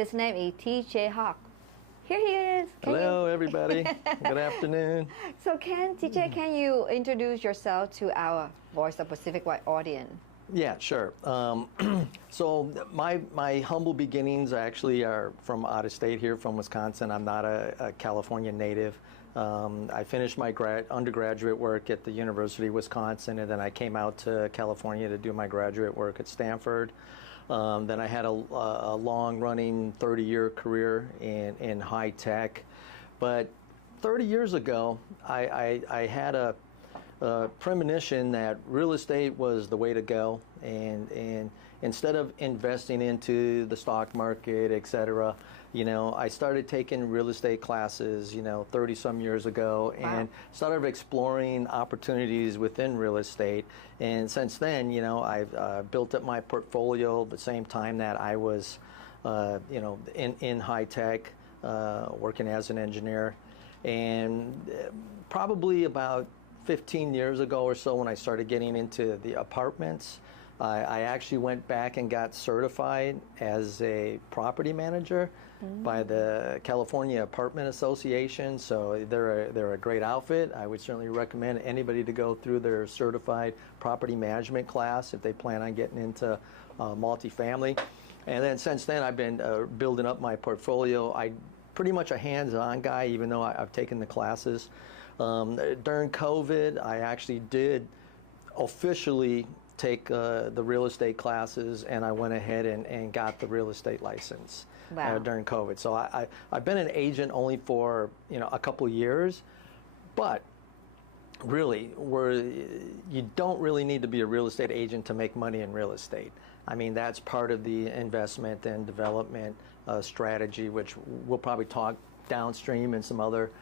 His name is TJ Hawk. Here he is. Hello, everybody. Good afternoon. So, TJ, can you introduce yourself to our Voice of Pacificwide audience? Yeah, sure. So my humble beginnings actually are from out of state here, from Wisconsin. I'm not a California native. I finished my undergraduate work at the University of Wisconsin, and then I came out to California to do my graduate work at Stanford. Then I had a long-running 30-year career in high tech. But 30 years ago, I had a premonition that real estate was the way to go, and instead of investing into the stock market, etc., I started taking real estate classes 30 some years ago. Wow. And started exploring opportunities within real estate, and since then I've built up my portfolio at the same time that I was in high tech, working as an engineer. And probably about 15 years ago or so, when I started getting into the apartments, I actually went back and got certified as a property manager by the California Apartment Association. So they're a great outfit. I would certainly recommend anybody to go through their certified property management class if they plan on getting into multifamily. And then since then, I've been building up my portfolio. I'm pretty much a hands-on guy, even though I've taken the classes. During COVID, I actually did officially take the real estate classes, and I went ahead and got the real estate license. Wow. During COVID. So I've been an agent only for a couple of years, but really, you don't really need to be a real estate agent to make money in real estate. I mean, that's part of the investment and development strategy, which we'll probably talk downstream in some other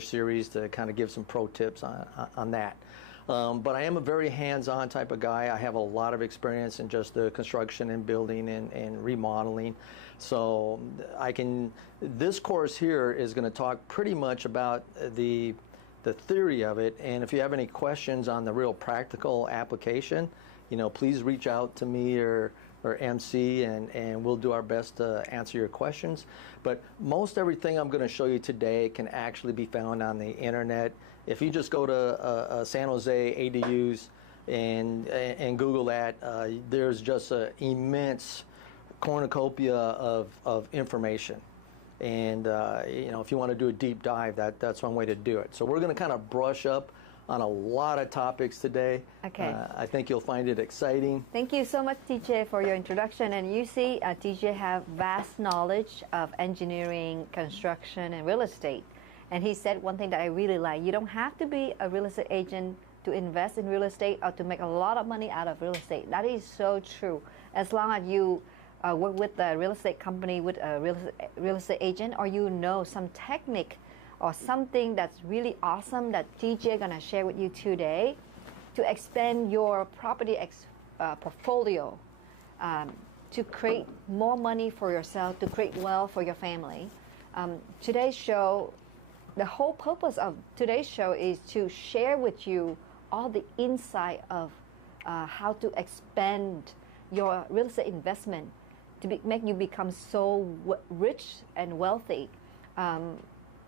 series to kind of give some pro tips on that. But I am a very hands-on type of guy. I have a lot of experience in just the construction and building and remodeling. So this course here is going to talk pretty much about the theory of it. And if you have any questions on the real practical application, please reach out to me or MC, and we'll do our best to answer your questions. But most everything I'm going to show you today can actually be found on the internet. If you just go to San Jose ADUs and Google that, there's just an immense cornucopia of information. And if you want to do a deep dive, that's one way to do it. So we're going to kind of brush up on a lot of topics today. Okay. I think you'll find it exciting. Thank you so much, TJ, for your introduction. And you see, TJ have vast knowledge of engineering, construction, and real estate. And he said one thing that I really like: you don't have to be a real estate agent to invest in real estate or to make a lot of money out of real estate. That is so true. As long as you work with a real estate company, with a real estate agent, or some technique or something that's really awesome that TJ is going to share with you today to expand your property portfolio, to create more money for yourself, to create wealth for your family. Today's show, the whole purpose of today's show is to share with you all the insight of how to expand your real estate investment to make you become so rich and wealthy.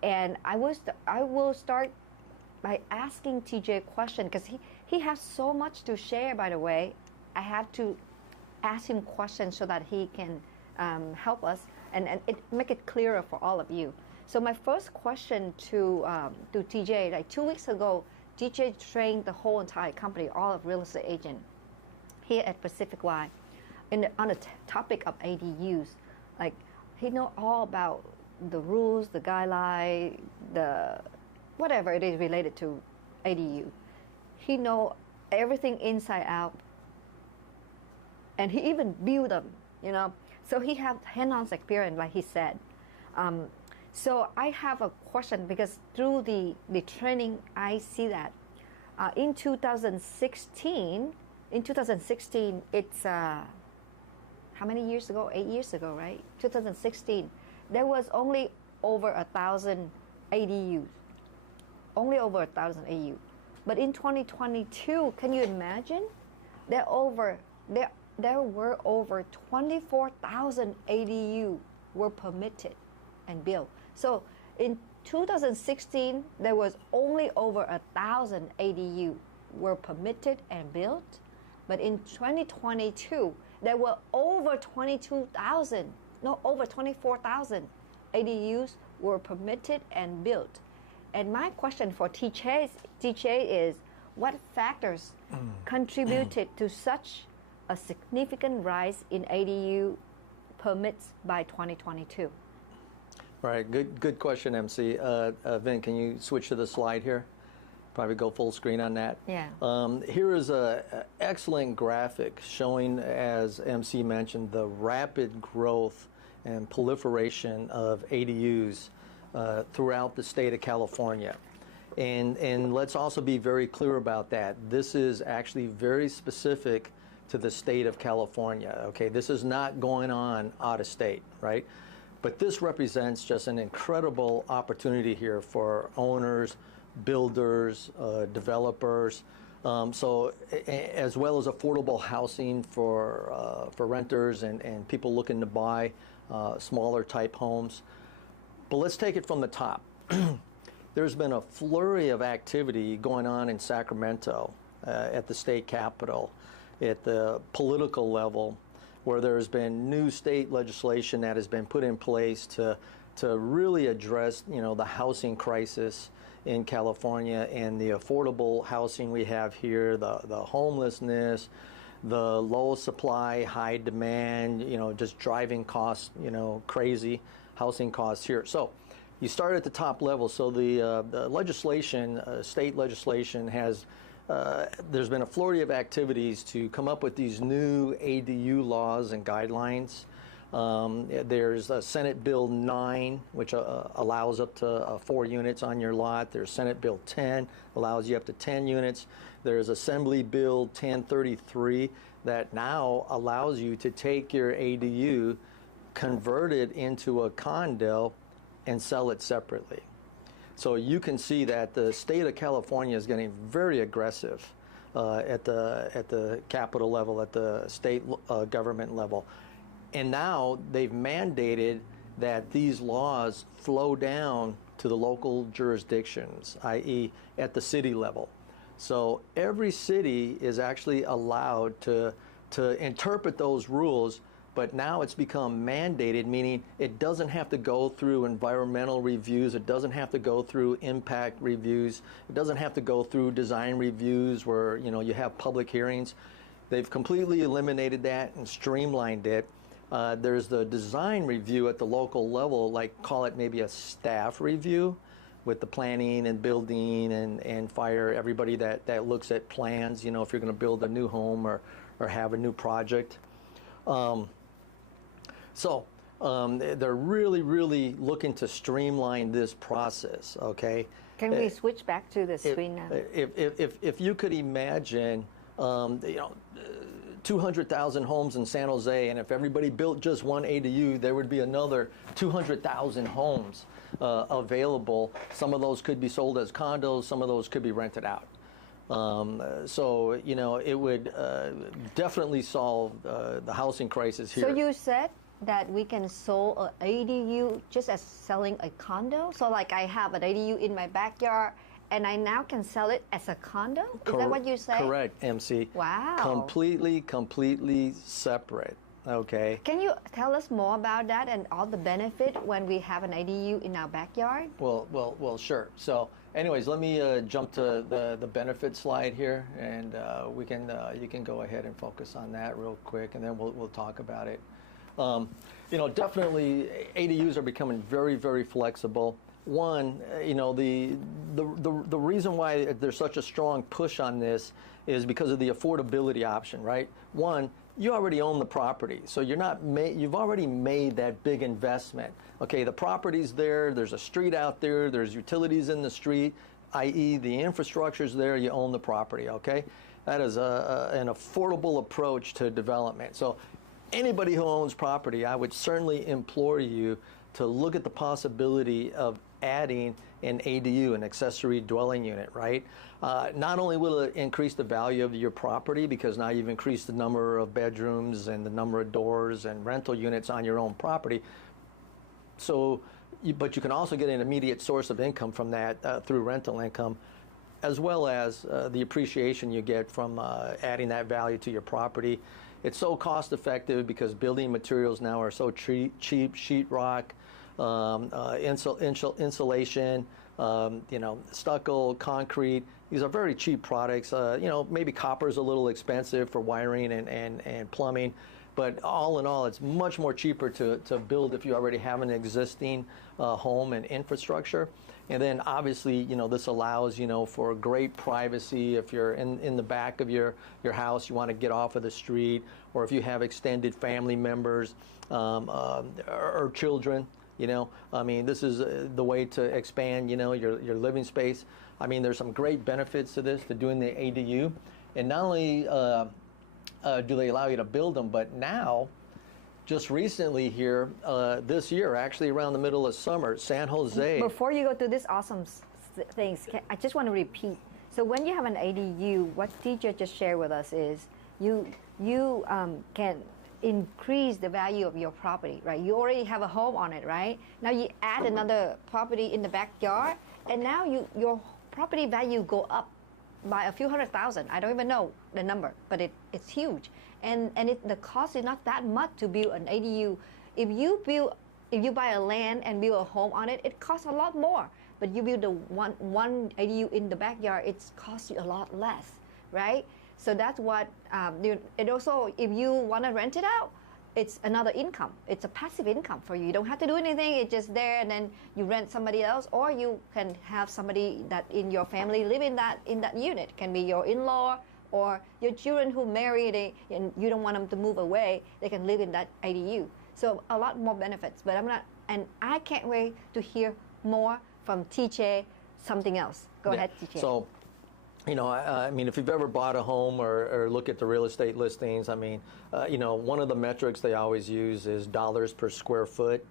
And I will start by asking TJ a question, because he has so much to share, by the way. I have to ask him questions so that he can help us and make it clearer for all of you. So my first question to TJ, like 2 weeks ago, TJ trained the whole entire company, all of real estate agent here at Pacificwide, on the topic of ADUs. Like, he know all about the rules, the guideline, the whatever it is related to ADU. He know everything inside out, and he even build them. So he have hands-on experience, like he said. So I have a question, because through the training, I see that in 2016, it's how many years ago? 8 years ago, right? 2016. There was only over 1,000 ADUs. Only over 1,000 ADUs. But in 2022, can you imagine? There were over 24,000 ADU were permitted and built. So in 2016, there was only over 1,000 ADU were permitted and built. But in 2022, there were over 24,000 ADUs were permitted and built. And my question for TJ is, what factors contributed to such a significant rise in ADU permits by 2022? Right, good question, MC. Vin, can you switch to the slide here? Probably go full screen on that. Yeah. Here is an excellent graphic showing, as MC mentioned, the rapid growth and proliferation of ADUs throughout the state of California. And let's also be very clear about that. This is actually very specific to the state of California, okay? This is not going on out of state, right? But this represents just an incredible opportunity here for owners, builders, developers, as well as affordable housing for renters and people looking to buy smaller type homes. But let's take it from the top. There's been a flurry of activity going on in Sacramento at the state capitol, at the political level, where there's been new state legislation that has been put in place to really address, the housing crisis in California and the affordable housing we have here, the homelessness, the low supply, high demand, just driving costs, crazy housing costs here. So you start at the top level. So the legislation, state legislation has, there's been a flurry of activities to come up with these new ADU laws and guidelines. There's Senate Bill 9, which allows up to 4 units on your lot. There's Senate Bill 10, allows you up to 10 units. There's Assembly Bill 1033 that now allows you to take your ADU, convert it into a condo, and sell it separately. So you can see that the state of California is getting very aggressive at the capital level, at the state government level. And now they've mandated that these laws flow down to the local jurisdictions, i.e. at the city level. So every city is actually allowed to interpret those rules, but now it's become mandated, meaning it doesn't have to go through environmental reviews, it doesn't have to go through impact reviews, it doesn't have to go through design reviews where you have public hearings. They've completely eliminated that and streamlined it. There's the design review at the local level, like call it maybe a staff review with the planning and building and fire, everybody that looks at plans, if you're going to build a new home or have a new project. They're really, really looking to streamline this process, okay? Can we switch back to the screen now? If you could imagine, 200,000 homes in San Jose, and if everybody built just one ADU, there would be another 200,000 homes available. Some of those could be sold as condos, some of those could be rented out. It would definitely solve the housing crisis here. So you said that we can sell an ADU just as selling a condo? So like I have an ADU in my backyard, and I now can sell it as a condo? Is that what you say? Correct, MC. Wow. Completely separate, okay? Can you tell us more about that and all the benefit when we have an ADU in our backyard? Well, sure. So anyways, let me jump to the benefit slide here, and you can go ahead and focus on that real quick, and then we'll talk about it. Definitely ADUs are becoming very, very flexible. One, the reason why there's such a strong push on this is because of the affordability option, right? One, you already own the property, so you've already made that big investment. Okay, the property's there, there's a street out there, there's utilities in the street, i.e. the infrastructure's there, you own the property, okay? That is an affordable approach to development. So anybody who owns property, I would certainly implore you to look at the possibility of adding an ADU, an accessory dwelling unit, right? Not only will it increase the value of your property because now you've increased the number of bedrooms and the number of doors and rental units on your own property, But you can also get an immediate source of income from that through rental income, as well as the appreciation you get from adding that value to your property. It's so cost effective because building materials now are so cheap. Sheetrock, insulation, stucco, concrete. These are very cheap products. Maybe copper is a little expensive for wiring and plumbing, but all in all, it's much more cheaper to build if you already have an existing home and infrastructure. And then obviously, this allows, for great privacy. If you're in the back of your house, you want to get off of the street, or if you have extended family members or children, this is the way to expand, your living space. There's some great benefits to this, to doing the ADU. And not only do they allow you to build them, but now, just recently here, this year, actually around the middle of summer, San Jose. Before you go through this awesome things, I just want to repeat. So when you have an ADU, what teacher just shared with us is you can increase the value of your property, right? You already have a home on it, right? Now you add another property in the backyard, and now your property value go up by a few $100,000. I don't even know the number, but it's huge. And the cost is not that much to build an ADU. If you buy a land and build a home on it, it costs a lot more. But you build one ADU in the backyard, it costs you a lot less, right? So that's what, it also, if you want to rent it out, it's another income. It's a passive income for you. You don't have to do anything. It's just there, and then you rent somebody else, or you can have somebody that in your family live in that unit. It can be your in-law or your children who marry, and you don't want them to move away. They can live in that ADU. So a lot more benefits. But I can't wait to hear more from TJ, something else. Go ahead, TJ. So, if you've ever bought a home or look at the real estate listings, one of the metrics they always use is dollars per square foot.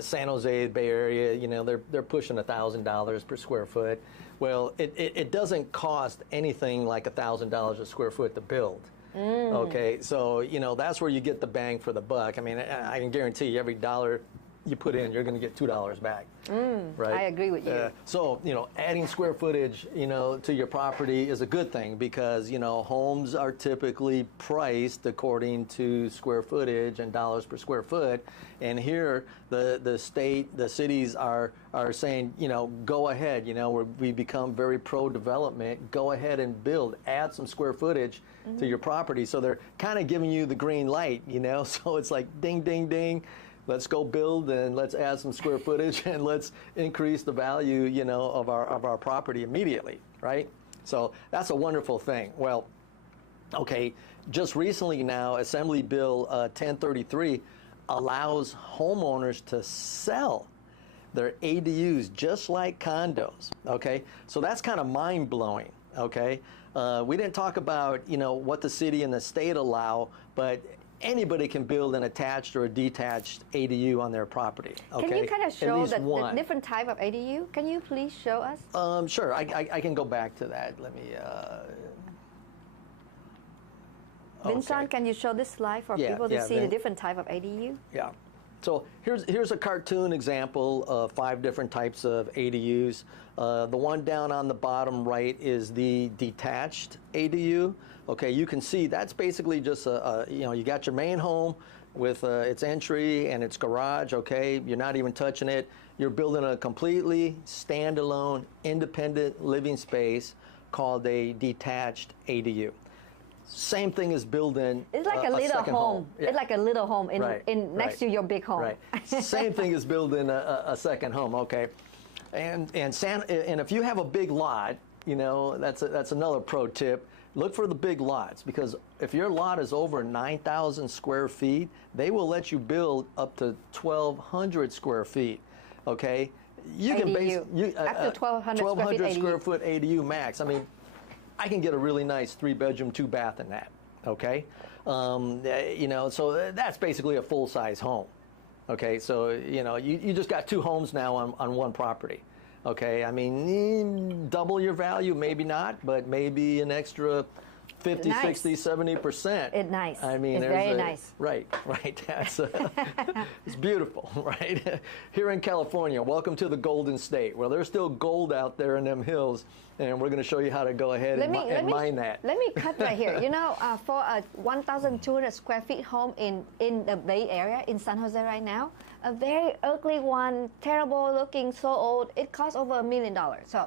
San Jose, Bay Area, they're pushing $1,000 per square foot. Well, it doesn't cost anything like $1,000 a square foot to build. Okay, so that's where you get the bang for the buck. I can guarantee you every dollar you put in, you're going to get $2 back. Right? I agree with you. So, adding square footage, to your property is a good thing because, homes are typically priced according to square footage and dollars per square foot. And here, the state, the cities are saying, go ahead, we become very pro-development, go ahead and build, add some square footage to your property. So they're kind of giving you the green light, so it's like ding, ding, ding. Let's go build and let's add some square footage and let's increase the value, of our property immediately, right? So that's a wonderful thing. Well, okay, just recently now, Assembly Bill 1033 allows homeowners to sell their ADUs just like condos, okay? So that's kind of mind-blowing, okay? We didn't talk about, what the city and the state allow, but anybody can build an attached or a detached ADU on their property. Okay? Can you kind of show the different type of ADU? Can you please show us? Sure, I can go back to that. Let me. Vincent, okay. Can you show this slide for people to see the different type of ADU? Yeah. So here's a cartoon example of 5 different types of ADUs. The one down on the bottom right is the detached ADU. Okay, you can see that's basically just you got your main home with its entry and its garage. Okay, you're not even touching it. You're building a completely standalone, independent living space called a detached ADU. Same thing as building. It's like a little home. Yeah. It's like a little home next to your big home. Right. Same thing as building a second home. Okay, and if you have a big lot, that's another pro tip. Look for the big lots, because if your lot is over 9,000 square feet, they will let you build up to 1,200 square feet. Okay, you can base up to 1,200 square foot ADU max. I can get a really nice 3-bedroom, 2-bath in that, okay? So that's basically a full-size home, okay? So, you just got 2 homes now on one property, okay? Double your value, maybe not, but maybe an extra 50, Nice. 60, 70%. It's nice. I mean, It's very nice. Right. That's it's beautiful, right? Here in California, welcome to the Golden State. Well, there's still gold out there in them hills, and we're going to show you how to go ahead and mine that. Let me cut right here. You know, for a 1,200 square feet home in the Bay Area, in San Jose right now, a very ugly one, terrible looking, so old, it costs over $1 million. So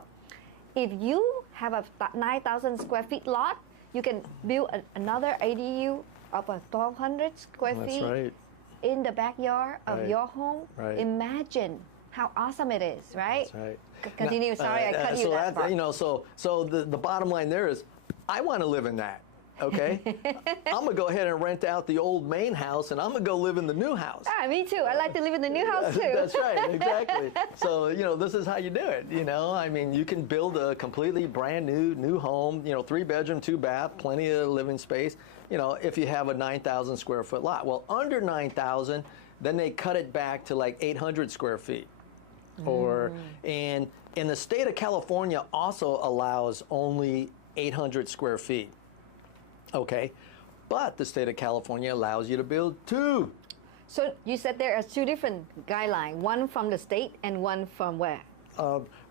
if you have a 9,000 square feet lot, you can build another ADU of a 1,200 square feet right. in the backyard of your home. Right. Imagine how awesome it is, right? That's right. Continue. Sorry, I cut you that part. You know, so the bottom line there is, I want to live in that. Okay, I'm gonna go ahead and rent out the old main house, and I'm gonna go live in the new house. Ah, me too. I like to live in the new house too. That's right, exactly. So you know, this is how you do it. You know, I mean, you can build a completely brand new home. You know, 3-bedroom, 2-bath, plenty of living space. You know, if you have a 9,000 square foot lot. Well, under 9,000, then they cut it back to like 800 square feet. And in the state of California also allows only 800 square feet. Okay, but the state of California allows you to build 2. So you said there are 2 different guidelines, one from the state and one from where?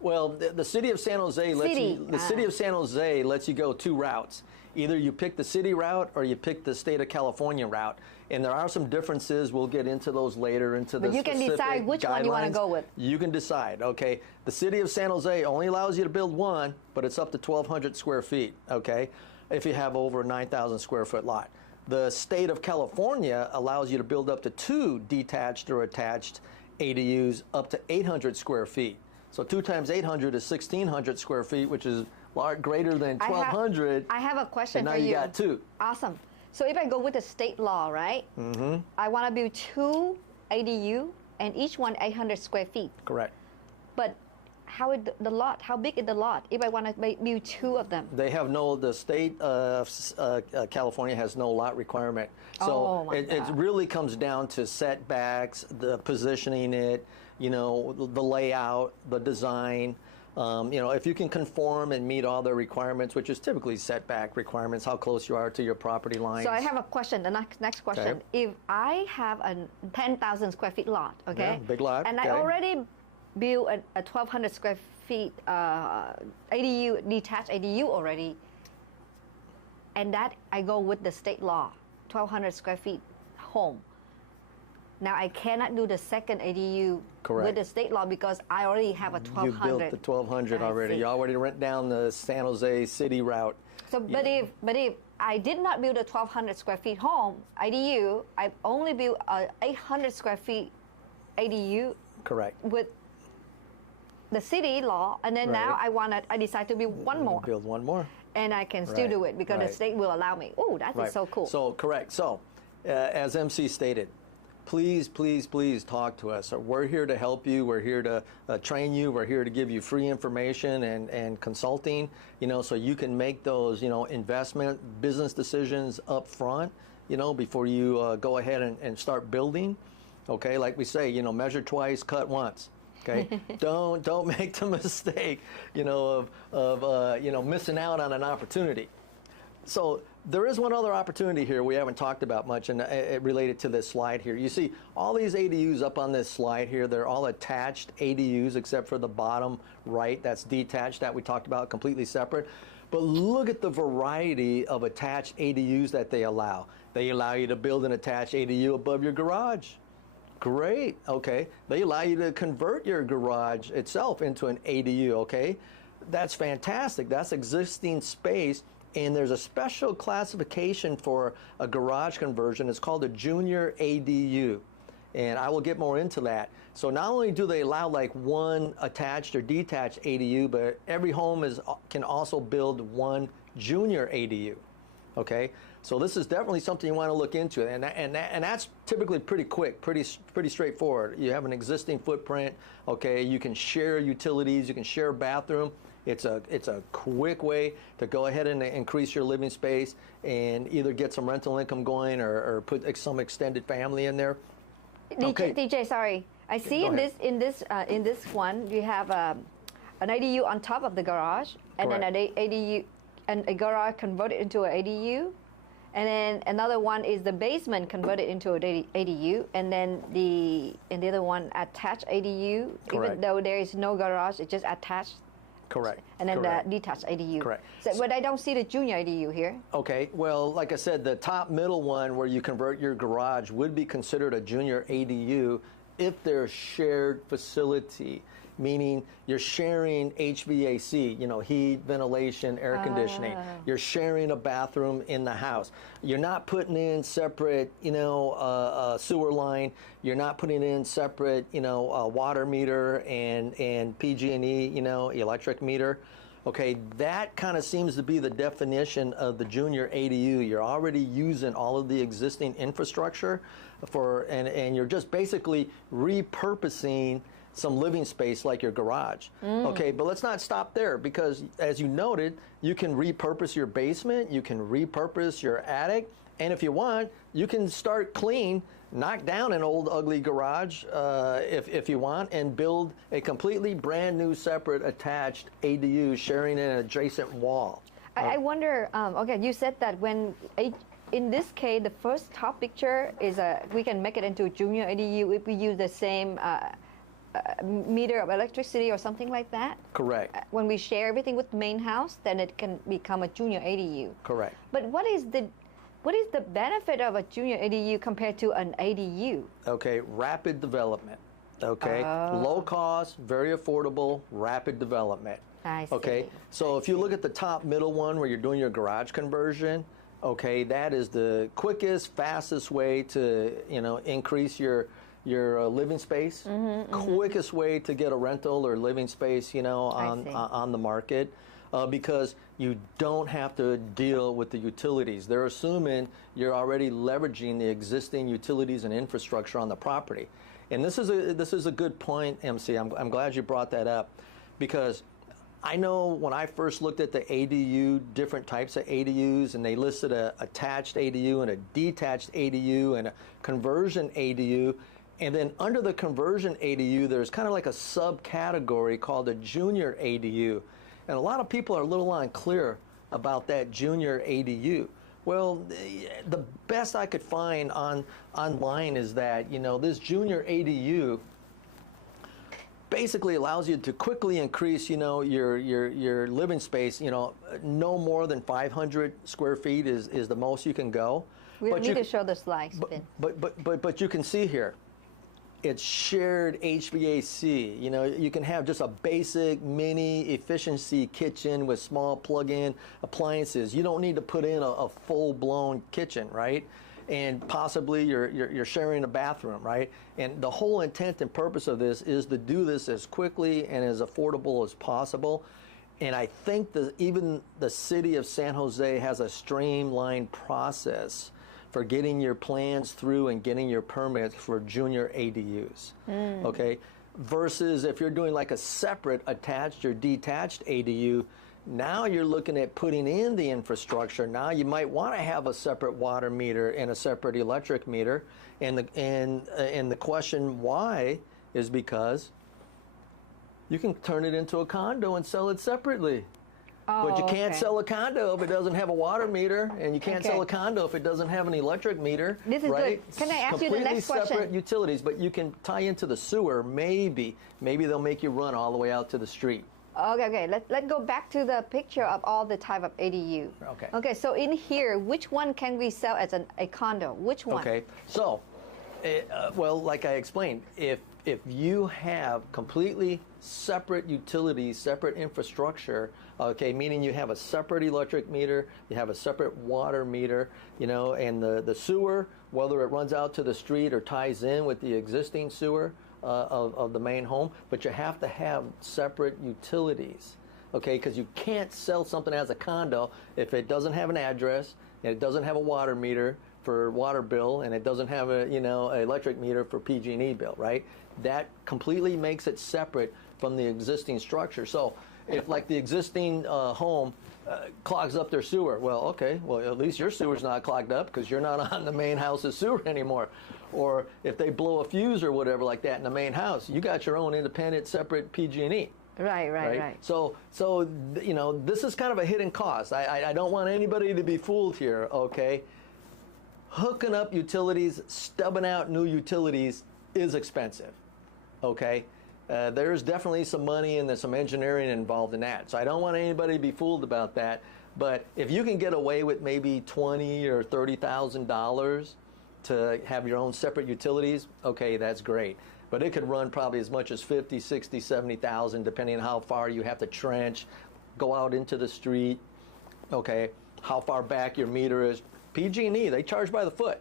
Well, the city of San Jose city of San Jose lets you go 2 routes. Either you pick the city route or you pick the state of California route. And there are some differences. We'll get into those later, into the specific guidelines. But you can decide which one you want to go with. You can decide, okay? The city of San Jose only allows you to build 1, but it's up to 1,200 square feet, okay? If you have over a 9,000 square foot lot. The state of California allows you to build up to 2 detached or attached ADUs up to 800 square feet. So 2 times 800 is 1,600 square feet, which is greater than 1,200. I have a question for you. And now you got 2. Awesome. So if I go with the state law, right? Mm-hmm. I want to build 2 ADU, and each one 800 square feet. Correct. But how big is the lot if I want to build 2 of them? They have the state of California has no lot requirement. So it really comes down to setbacks, the positioning it, you know, the layout, the design. You know, if you can conform and meet all the requirements, which is typically setback requirements, how close you are to your property lines. So I have a question, the next question. Okay. If I have a 10,000 square feet lot, okay? Yeah, big lot. And I already built a 1,200 square feet ADU, detached ADU already, and that I go with the state law, 1,200 square feet home. Now I cannot do the second ADU with the state law because I already have a 1,200. You built the 1,200 already. You already rent down the San Jose city route. So, but if I did not build a 1,200 square feet home ADU, I only built a 800 square feet ADU. Correct. With the city law, and then now I decide to build one more. Build one more. And I can still do it because the state will allow me. Oh, that is so cool. So correct. So, as MC stated, please talk to us. We're here to help you. We're here to train you. We're here to give you free information and consulting, you know, so you can make those, you know, investment business decisions up front, you know, before you go ahead and start building. Okay, like we say, you know, measure twice, cut once. Okay, don't make the mistake, you know, of you know, missing out on an opportunity. So there is one other opportunity here we haven't talked about much, and it related to this slide here. You see all these ADUs up on this slide here, they're all attached ADUs except for the bottom right, that's detached, that we talked about, completely separate. But look at the variety of attached ADUs that they allow. They allow you to build an attached ADU above your garage. Great, okay. They allow you to convert your garage itself into an ADU, okay. That's fantastic. That's existing space. And there's a special classification for a garage conversion. It's called a junior ADU. And I will get more into that. So not only do they allow like one attached or detached ADU, but every home can also build one junior ADU. Okay? So this is definitely something you want to look into. And that's typically pretty quick, pretty straightforward. You have an existing footprint. Okay? You can share utilities. You can share a bathroom. It's a quick way to go ahead and increase your living space and either get some rental income going or put some extended family in there. Okay. DJ, sorry. I see in this one you have an ADU on top of the garage, and then an ADU a garage converted into an ADU, and then another one is the basement converted into an ADU, and then the other one attached ADU. Correct. Even though there is no garage, it's just attached. Correct. And then Correct. the detached ADU. Correct. So, but I don't see the junior ADU here. Okay, well, like I said, the top middle one where you convert your garage would be considered a junior ADU if they're a shared facility, meaning you're sharing HVAC, heat, ventilation, air conditioning. You're sharing a bathroom in the house. You're not putting in separate, sewer line. You're not putting in separate, water meter and PG&E, electric meter. Okay, that kind of seems to be the definition of the junior ADU. You're already using all of the existing infrastructure and you're just basically repurposing some living space like your garage. Okay, but let's not stop there, because as you noted, you can repurpose your basement, you can repurpose your attic, and if you want, you can start clean, knock down an old ugly garage if you want, and build a completely brand new separate attached ADU sharing an adjacent wall. I wonder, okay, you said that in this case, the first top picture is we can make it into a junior ADU if we use the same meter of electricity or something like that. Correct. When we share everything with the main house, then it can become a junior ADU. Correct. But what is the benefit of a junior ADU compared to an ADU? Okay, rapid development. Okay, low cost, very affordable, rapid development. I see. Okay, so if you look at the top middle one where you're doing your garage conversion, okay, that is the quickest, fastest way to increase your living space, quickest way to get a rental or living space, on the market, because you don't have to deal with the utilities. They're assuming you're already leveraging the existing utilities and infrastructure on the property. And this is a good point, MC. I'm glad you brought that up, because I know when I first looked at the ADU, different types of ADUs, and they listed a attached ADU and a detached ADU and a conversion ADU. And then under the conversion ADU, there's kind of like a subcategory called a junior ADU. And a lot of people are a little unclear about that junior ADU. Well, the best I could find online is that, this junior ADU basically allows you to quickly increase, your living space, no more than 500 square feet is the most you can go. We don't need to show the slides, Ben. But you can see here, it's shared HVAC. You can have just a basic mini efficiency kitchen with small plug-in appliances. You don't need to put in a full-blown kitchen, right? And possibly you're sharing a bathroom, right? And the whole intent and purpose of this is to do this as quickly and as affordable as possible. And I think even the city of San Jose has a streamlined process for getting your plans through and getting your permits for junior ADUs, okay? Versus if you're doing like a separate attached or detached ADU, now you're looking at putting in the infrastructure. Now you might want to have a separate water meter and a separate electric meter, and the question why is because you can turn it into a condo and sell it separately. But you can't sell a condo if it doesn't have a water meter, and you can't sell a condo if it doesn't have an electric meter. This is right? good. Can I ask you the next question? Completely separate utilities, but you can tie into the sewer. Maybe they'll make you run all the way out to the street. Okay. Let's go back to the picture of all the type of ADU. Okay. So in here, which one can we sell as a condo? Which one? Okay. So, well, like I explained, if you have completely separate utilities, separate infrastructure, okay, meaning you have a separate electric meter, you have a separate water meter, and the sewer, whether it runs out to the street or ties in with the existing sewer of the main home, but you have to have separate utilities, okay, because you can't sell something as a condo if it doesn't have an address and it doesn't have a water meter for water bill, and it doesn't have a an electric meter for PG&E bill, right? That completely makes it separate from the existing structure. So if like the existing home clogs up their sewer, well, at least your sewer's not clogged up because you're not on the main house's sewer anymore. Or if they blow a fuse or whatever like that in the main house, you got your own independent, separate PG&E. Right. So you know, this is kind of a hidden cost. I don't want anybody to be fooled here, okay? Hooking up utilities, stubbing out new utilities is expensive, okay? There's definitely some money and there's some engineering involved in that. So I don't want anybody to be fooled about that. But if you can get away with maybe $20,000 or $30,000 to have your own separate utilities, okay, that's great. But it could run probably as much as 50, 60, 70,000, depending on how far you have to trench, go out into the street, okay, how far back your meter is. PG&E, they charge by the foot,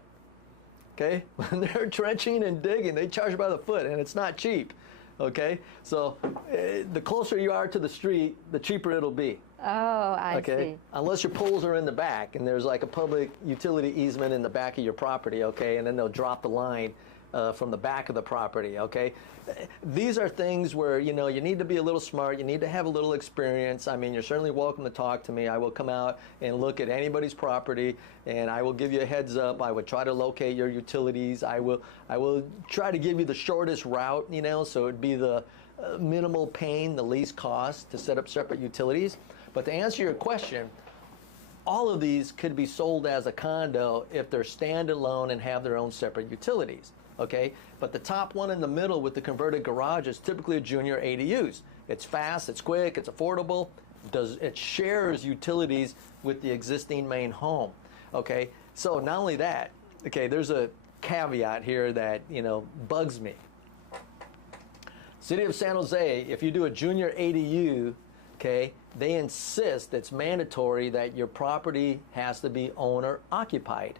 okay? When they're trenching and digging, they charge by the foot, and it's not cheap, okay? So the closer you are to the street, the cheaper it'll be. Oh, I see. Unless your poles are in the back, and there's like a public utility easement in the back of your property, okay? And then they'll drop the line from the back of the property, okay? These are things where, you know, you need to be a little smart. You need to have a little experience. I mean, you're certainly welcome to talk to me. I will come out and look at anybody's property, and I will give you a heads up. I would try to locate your utilities. I will try to give you the shortest route, you know, so it'd be the minimal pain, the least cost to set up separate utilities. But to answer your question, all of these could be sold as a condo if they're standalone and have their own separate utilities. Okay, but the top one in the middle with the converted garage is typically a junior ADUs. It's fast, it's quick, it's affordable. It shares utilities with the existing main home. Okay, so not only that, okay, there's a caveat here that, you know, bugs me. City of San Jose, if you do a junior ADU, okay, they insist it's mandatory that your property has to be owner occupied.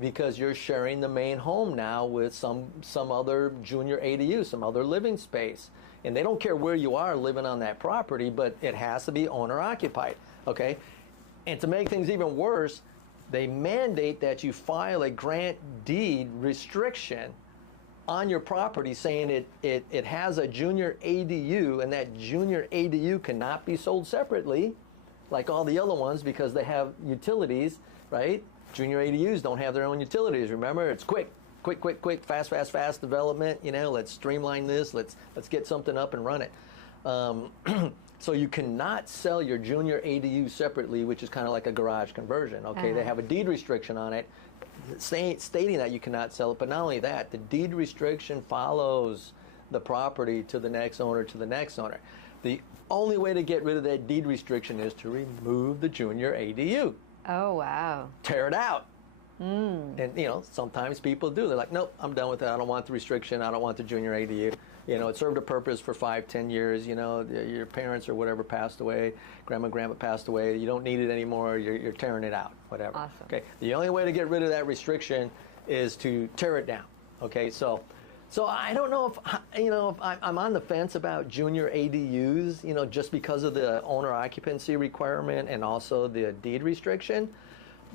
Because you're sharing the main home now with some other junior ADU, some other living space. And they don't care where you are living on that property, but it has to be owner occupied, okay? And to make things even worse, they mandate that you file a grant deed restriction on your property saying it has a junior ADU, and that junior ADU cannot be sold separately like all the other ones because they have utilities, right? Junior ADUs don't have their own utilities. Remember, it's quick, fast development. You know, let's streamline this. Let's get something up and run it. So you cannot sell your junior ADU separately, which is kind of like a garage conversion. Okay, they have a deed restriction on it, stating that you cannot sell it. But not only that, the deed restriction follows the property to the next owner to the next owner. The only way to get rid of that deed restriction is to remove the junior ADU. Oh, wow. Tear it out. And, you know, sometimes people do. They're like, nope, I'm done with that. I don't want the restriction. I don't want the junior ADU. You know, it served a purpose for 5, 10 years. You know, your parents or whatever passed away. Grandma passed away. You don't need it anymore. You're tearing it out, whatever. Awesome. Okay. The only way to get rid of that restriction is to tear it down. Okay. So I don't know if, you know, if I'm on the fence about junior ADUs, you know, just because of the owner occupancy requirement and also the deed restriction,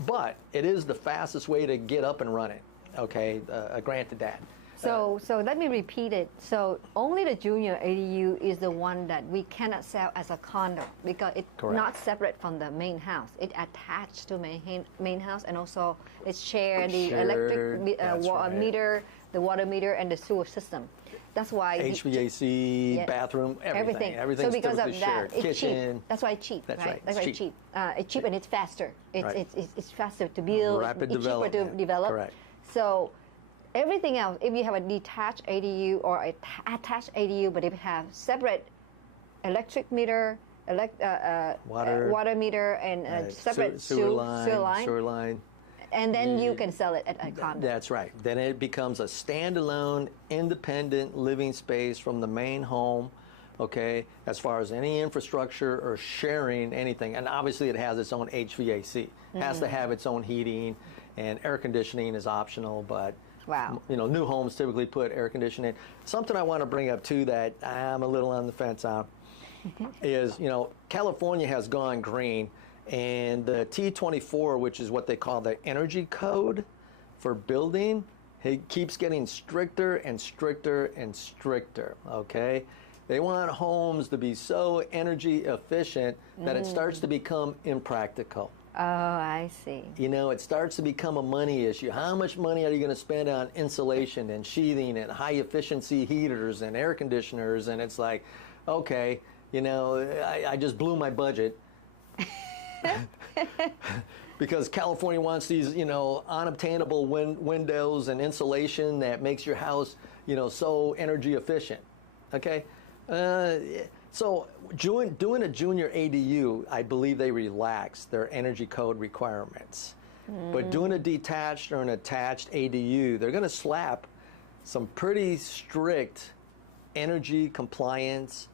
but it is the fastest way to get up and running, okay, granted that. So let me repeat it. So only the junior ADU is the one that we cannot sell as a condo because it's not separate from the main house. It attached to main house, and also it's shared the electric meter, the water meter, and the sewer system. That's why HVAC, bathroom, everything. Everything's so because of that, shared. it's Kitchen. cheap. That's why it's cheap. That's right. That's why it's cheap. It's cheap and it's faster. It's faster to build. Rapid it's cheaper to develop. Correct. So everything else, if you have a detached ADU or an attached ADU, but if you have separate electric meter, water meter, and separate sewer line, and then you can sell it at a condo. That's right. Then it becomes a standalone, independent living space from the main home, okay, as far as any infrastructure or sharing anything. And obviously it has its own HVAC. It has to have its own heating, and air conditioning is optional, but wow. You know, new homes typically put air conditioning. Something I want to bring up too that I'm a little on the fence on is, you know, California has gone green, and the T24, which is what they call the energy code for building, it keeps getting stricter and stricter and stricter, okay? They want homes to be so energy efficient that it starts to become impractical. Oh, I see. You know, it starts to become a money issue. How much money are you going to spend on insulation and sheathing and high efficiency heaters and air conditioners? And it's like, okay, I just blew my budget. Because California wants these, unobtainable windows and insulation that makes your house, so energy efficient. Okay? So doing a junior ADU, I believe they relax their energy code requirements. But doing a detached or an attached ADU, they're going to slap some pretty strict energy compliance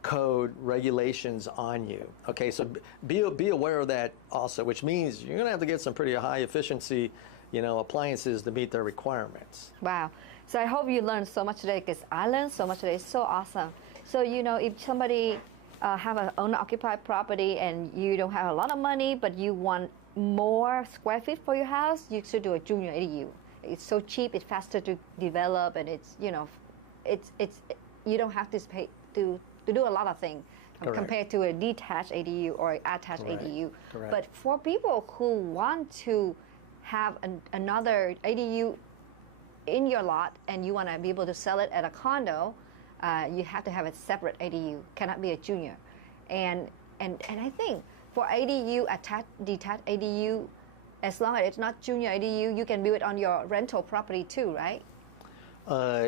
code regulations on you. Okay, so be aware of that also, which means you're going to have to get some pretty high efficiency, appliances to meet their requirements. Wow. So I hope you learned so much today, because I learned so much today. It's so awesome. So, if somebody have an owner-occupied property and you don't have a lot of money, but you want more square feet for your house, you should do a junior ADU. It's so cheap, it's faster to develop, and it's, it's you don't have to pay to do a lot of things compared to a detached ADU or attached ADU. Correct. But for people who want to have another ADU in your lot and you want to be able to sell it at a condo, you have to have a separate ADU. Cannot be a junior. And I think for ADU, detached ADU, as long as it's not junior ADU, you can build it on your rental property too, right?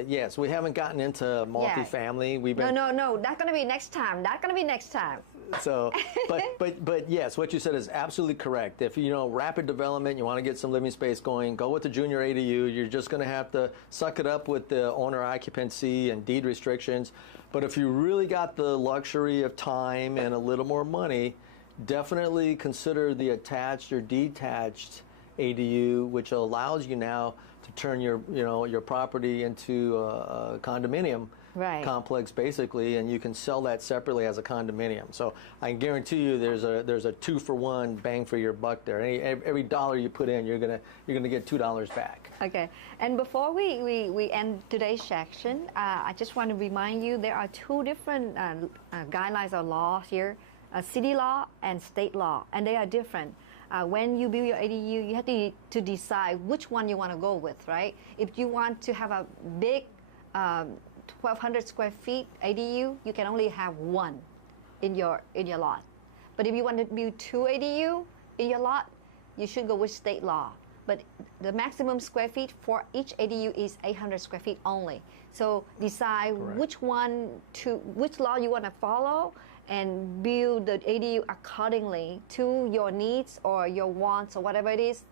Yes, we haven't gotten into multifamily. Yeah. We've been No. That's gonna be next time. So, but yes, what you said is absolutely correct. If rapid development, you want to get some living space going, go with the junior ADU. You're just going to have to suck it up with the owner occupancy and deed restrictions. But if you really got the luxury of time and a little more money, definitely consider the attached or detached ADU, which allows you now to turn your property into a condominium complex, basically, and you can sell that separately as a condominium. So I can guarantee you there's a 2-for-1 bang for your buck there. Every dollar you put in, you're gonna get $2 back. Okay. And before we end today's section, I just want to remind you there are two different guidelines or laws here. City law and state law, and they are different. When you build your ADU, you have to decide which one you want to go with, right? If you want to have a big 1,200 square feet ADU, you can only have one in your lot. But if you want to build 2 ADU in your lot, you should go with state law. But the maximum square feet for each ADU is 800 square feet only. So decide which law you want to follow, and build the ADU accordingly to your needs or your wants or whatever it is,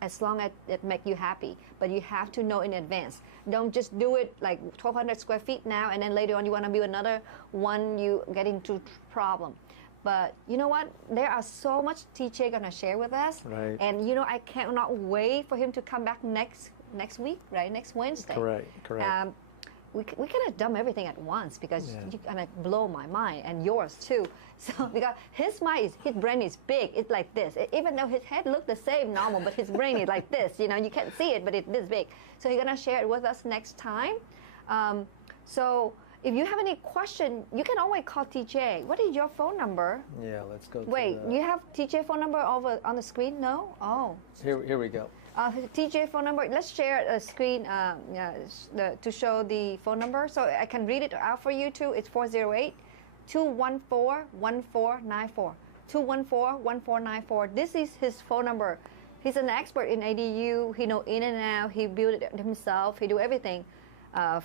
as long as it makes you happy. But you have to know in advance. Don't just do it like 1,200 square feet now, and then later on you want to build another one, you get into problem. But you know what? There are so much TJ going to share with us. Right. And I cannot wait for him to come back next week, right? Next Wednesday. Correct. We cannot dump everything at once, because you're gonna blow my mind and yours too. So because his brain is big. It's like this. Even though his head looks the same normal, but his brain is like this. You can't see it, but it's this big. So he's gonna share it with us next time. So if you have any question, you can always call TJ. What is your phone number? Yeah, let's go. Wait, you have TJ phone number over on the screen? No? Oh. Here we go. TJ phone number. Let's share a screen to show the phone number, so I can read it out for you too. It's 408-214-1494. 214-1494. This is his phone number. He's an expert in ADU. He knows in and out. He built it himself. He do everything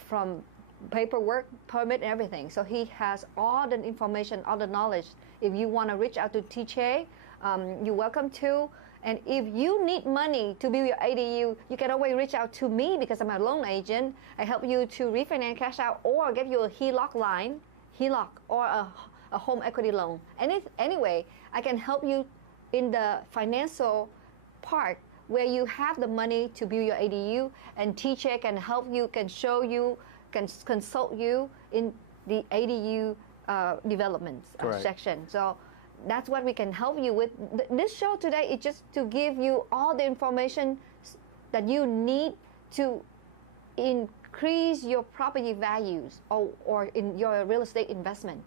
from paperwork, permit, and everything. So he has all the information, all the knowledge. If you want to reach out to TJ, you're welcome to. And if you need money to build your ADU, you can always reach out to me, because I'm a loan agent. I help you to refinance, cash out, or get you a HELOC line, or a home equity loan. And anyway, I can help you in the financial part where you have the money to build your ADU, and TJ can help you, can show you, can consult you in the ADU development section. So that's what we can help you with. This show today is just to give you all the information that you need to increase your property values or in your real estate investment.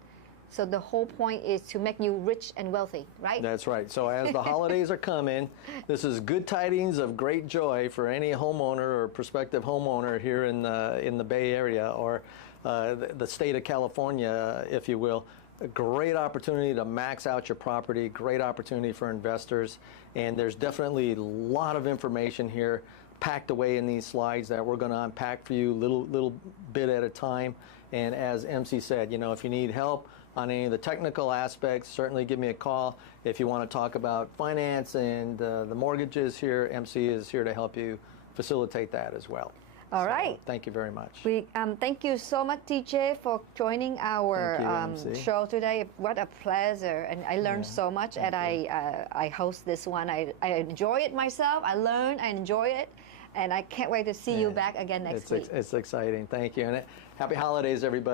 So the whole point is to make you rich and wealthy, right? That's right. So as the holidays are coming, this is good tidings of great joy for any homeowner or prospective homeowner here in the Bay Area, or the state of California, if you will. A great opportunity to max out your property, great opportunity for investors, and there's definitely a lot of information here packed away in these slides that we're going to unpack for you little bit at a time. And as MC said, you know, if you need help on any of the technical aspects, certainly give me a call. If you want to talk about finance and the mortgages here, MC is here to help you facilitate that as well. All right. Thank you very much. We thank you so much, TJ, for joining our show today. What a pleasure, and I learned so much. And I host this one. I enjoy it myself. I learn, I enjoy it, and I can't wait to see you back again next week. It's exciting. Thank you, and happy holidays, everybody.